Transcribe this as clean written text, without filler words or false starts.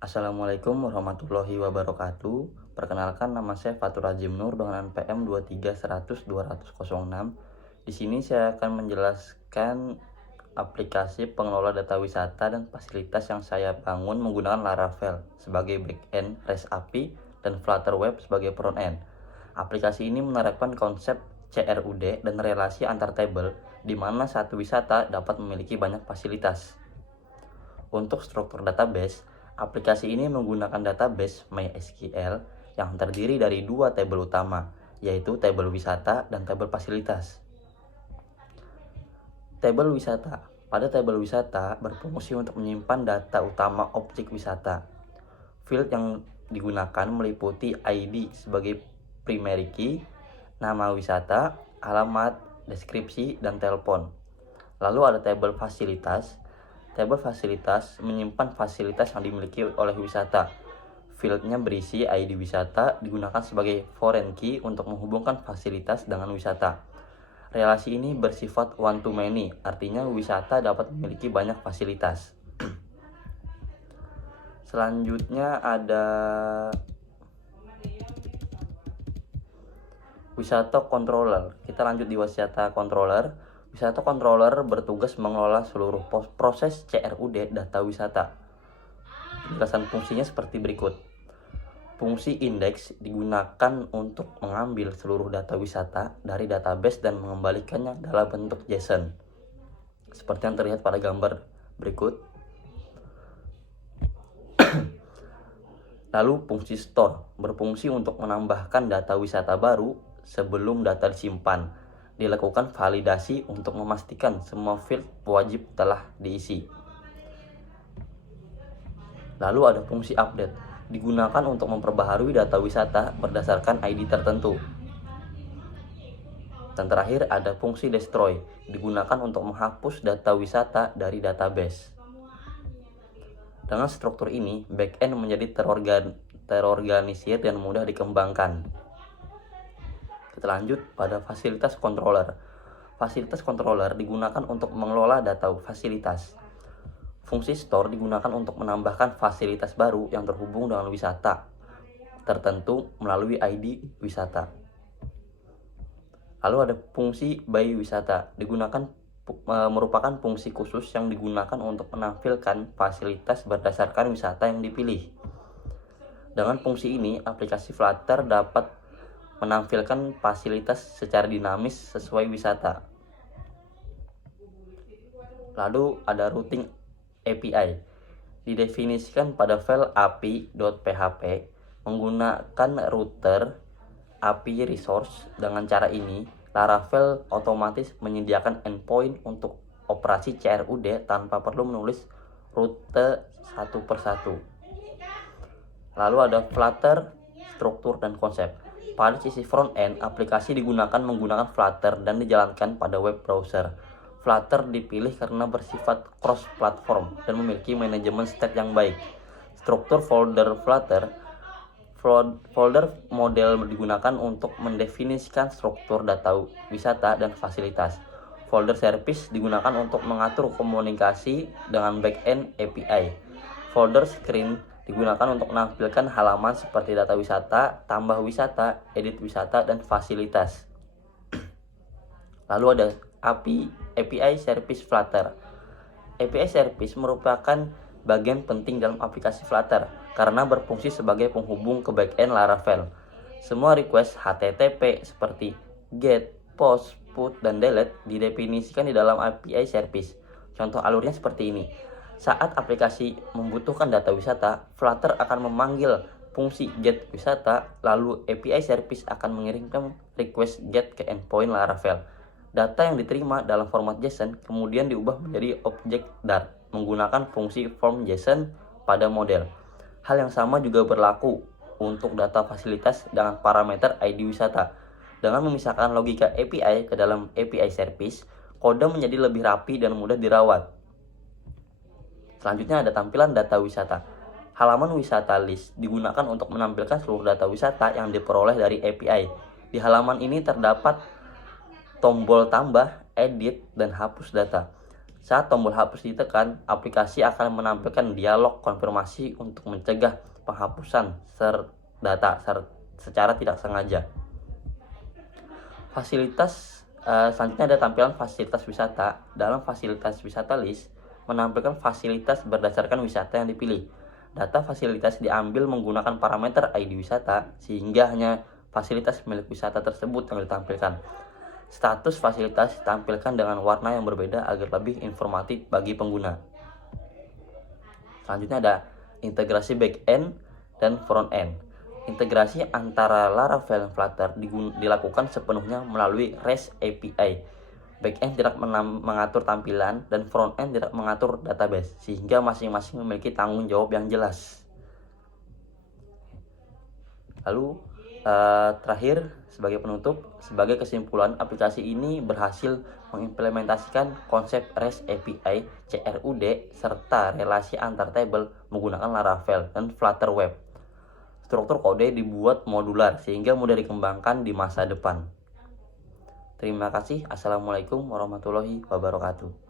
Assalamualaikum warahmatullahi wabarakatuh. Perkenalkan, nama saya Fatur Azim Nur dengan NPM 23.100.200.06. Di sini saya akan menjelaskan aplikasi pengelola data wisata dan fasilitas yang saya bangun menggunakan Laravel sebagai backend REST API dan Flutter Web sebagai frontend. Aplikasi ini menerapkan konsep CRUD dan relasi antar tabel, di mana satu wisata dapat memiliki banyak fasilitas. Untuk struktur database, aplikasi ini menggunakan database MySQL yang terdiri dari dua tabel utama, yaitu tabel wisata dan tabel fasilitas. Tabel wisata. Pada tabel wisata berfungsi untuk menyimpan data utama objek wisata. Field yang digunakan meliputi ID sebagai primary key, nama wisata, alamat, deskripsi, dan telepon. Lalu ada tabel fasilitas. Tabel fasilitas menyimpan fasilitas yang dimiliki oleh wisata. Fieldnya berisi ID wisata, digunakan sebagai foreign key untuk menghubungkan fasilitas dengan wisata. Relasi ini bersifat one to many, artinya wisata dapat memiliki banyak fasilitas. Selanjutnya ada wisata controller. Kita lanjut di wisata controller. Wisata controller bertugas mengelola seluruh proses CRUD data wisata. Penjelasan fungsinya seperti berikut. Fungsi index digunakan untuk mengambil seluruh data wisata dari database dan mengembalikannya dalam bentuk JSON. Seperti yang terlihat pada gambar berikut. Lalu fungsi store berfungsi untuk menambahkan data wisata baru sebelum data disimpan. Dilakukan validasi untuk memastikan semua field wajib telah diisi. Lalu ada fungsi update, digunakan untuk memperbaharui data wisata berdasarkan ID tertentu. Dan terakhir ada fungsi destroy, digunakan untuk menghapus data wisata dari database. Dengan struktur ini, backend menjadi terorganisir dan mudah dikembangkan. Kita lanjut pada fasilitas controller. Fasilitas controller digunakan untuk mengelola data fasilitas. Fungsi store digunakan untuk menambahkan fasilitas baru yang terhubung dengan wisata tertentu melalui ID wisata. Lalu ada fungsi by wisata, merupakan fungsi khusus yang digunakan untuk menampilkan fasilitas berdasarkan wisata yang dipilih. Dengan fungsi ini, aplikasi Flutter dapat menampilkan fasilitas secara dinamis sesuai wisata. Lalu ada routing API, didefinisikan pada file api.php menggunakan router API resource. Dengan cara ini, Laravel otomatis menyediakan endpoint untuk operasi CRUD tanpa perlu menulis rute satu persatu. Lalu ada Flutter, struktur dan konsep. Pada sisi front-end, aplikasi digunakan menggunakan Flutter dan dijalankan pada web browser. Flutter dipilih karena bersifat cross-platform dan memiliki manajemen state yang baik. Struktur folder Flutter. Folder model digunakan untuk mendefinisikan struktur data wisata dan fasilitas. Folder service digunakan untuk mengatur komunikasi dengan backend API. Folder screen digunakan untuk menampilkan halaman seperti data wisata, tambah wisata, edit wisata, dan fasilitas. Lalu ada API Service Flutter. API Service merupakan bagian penting dalam aplikasi Flutter karena berfungsi sebagai penghubung ke backend Laravel. Semua request HTTP seperti GET, POST, PUT, dan DELETE didefinisikan di dalam API Service. Contoh alurnya seperti ini. Saat aplikasi membutuhkan data wisata, Flutter akan memanggil fungsi get wisata, lalu API Service akan mengirimkan request get ke endpoint Laravel. Data yang diterima dalam format JSON kemudian diubah menjadi objek Dart menggunakan fungsi form JSON pada model. Hal yang sama juga berlaku untuk data fasilitas dengan parameter ID wisata. Dengan memisahkan logika API ke dalam API Service, kode menjadi lebih rapi dan mudah dirawat. Selanjutnya ada tampilan data wisata. Halaman wisata list digunakan untuk menampilkan seluruh data wisata yang diperoleh dari API. Di halaman ini terdapat tombol tambah, edit, dan hapus data. Saat tombol hapus ditekan, aplikasi akan menampilkan dialog konfirmasi untuk mencegah penghapusan data secara tidak sengaja. Selanjutnya ada tampilan fasilitas wisata. Dalam fasilitas wisata list, menampilkan fasilitas berdasarkan wisata yang dipilih. Data fasilitas diambil menggunakan parameter ID wisata, sehingga hanya fasilitas milik wisata tersebut yang ditampilkan. Status fasilitas ditampilkan dengan warna yang berbeda agar lebih informatif bagi pengguna. Selanjutnya ada integrasi back-end dan front-end. Integrasi antara Laravel dan Flutter dilakukan sepenuhnya melalui REST API. Back-end tidak mengatur tampilan dan front-end tidak mengatur database, sehingga masing-masing memiliki tanggung jawab yang jelas. Lalu terakhir, sebagai penutup, sebagai kesimpulan, aplikasi ini berhasil mengimplementasikan konsep REST API, CRUD, serta relasi antar table menggunakan Laravel dan Flutter Web. Struktur kode dibuat modular sehingga mudah dikembangkan di masa depan. Terima kasih. Assalamualaikum warahmatullahi wabarakatuh.